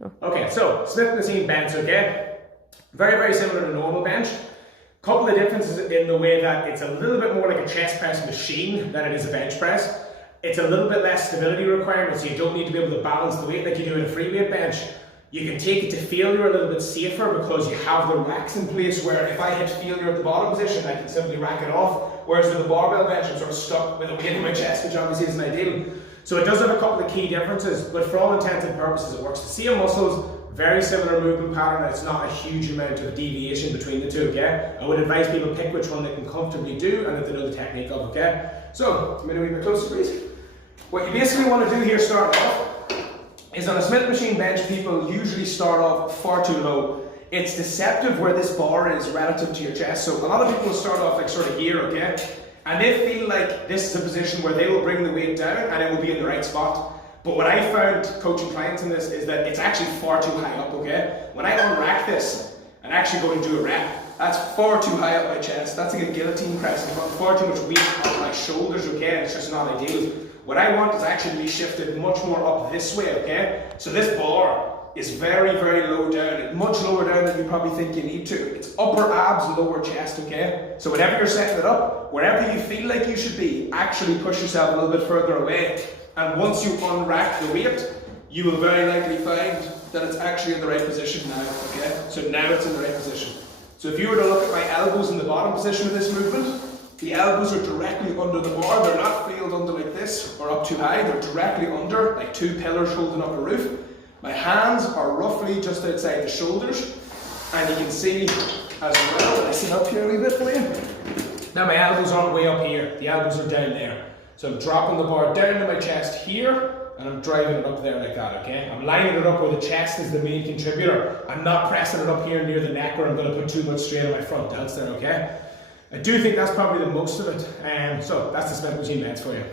Go. Okay, so Smith machine bench, okay? Very, very similar to normal bench. Couple of differences in the way that it's a little bit more like a chest press machine than it is a bench press. It's a little bit less stability requirements, so you don't need to be able to balance the weight like you do in a free weight bench. You can take it to failure a little bit safer because you have the racks in place where if I hit failure at the bottom position, I can simply rack it off. Whereas with the barbell bench, I'm sort of stuck with a weight in my chest, which obviously isn't ideal. So it does have a couple of key differences, but for all intents and purposes, it works the same muscles, very similar movement pattern, and it's not a huge amount of deviation between the two, okay? I would advise people pick which one they can comfortably do and that they know the technique of, okay? So, come in a wee bit closer, please. What you basically want to do here, starting off, is on a Smith machine bench, people usually start off far too low. It's deceptive where this bar is relative to your chest. So a lot of people will start off like sort of here, okay? And they feel like this is a position where they will bring the weight down and it will be in the right spot. But what I found coaching clients in this is that it's actually far too high up, okay? When I unrack this and actually go and do a rep, that's far too high up my chest. That's like a guillotine press. I've got far too much weight on my shoulders, okay? And it's just not ideal. What I want is actually to be shifted much more up this way, okay? So this bar is very, very low down, much lower down than you probably think you need to. It's upper abs, lower chest, okay? So whenever you're setting it up, wherever you feel like you should be, actually push yourself a little bit further away. And once you unrack the weight, you will very likely find that it's actually in the right position now, okay? So now it's in the right position. So if you were to look at my elbows in the bottom position of this movement, the elbows are directly under the bar. They're not flailed under like this or up too high. They're directly under, like two pillars holding up a roof. My hands are roughly just outside the shoulders. And you can see as well, I sit up here a wee bit for you. Now my elbows aren't way up here. The elbows are down there. So I'm dropping the bar down to my chest here, and I'm driving it up there like that, okay? I'm lining it up where the chest is the main contributor. I'm not pressing it up here near the neck where I'm going to put too much strain on my front delts there, okay? I do think that's probably the most of it. So that's the Smith machine bench for you.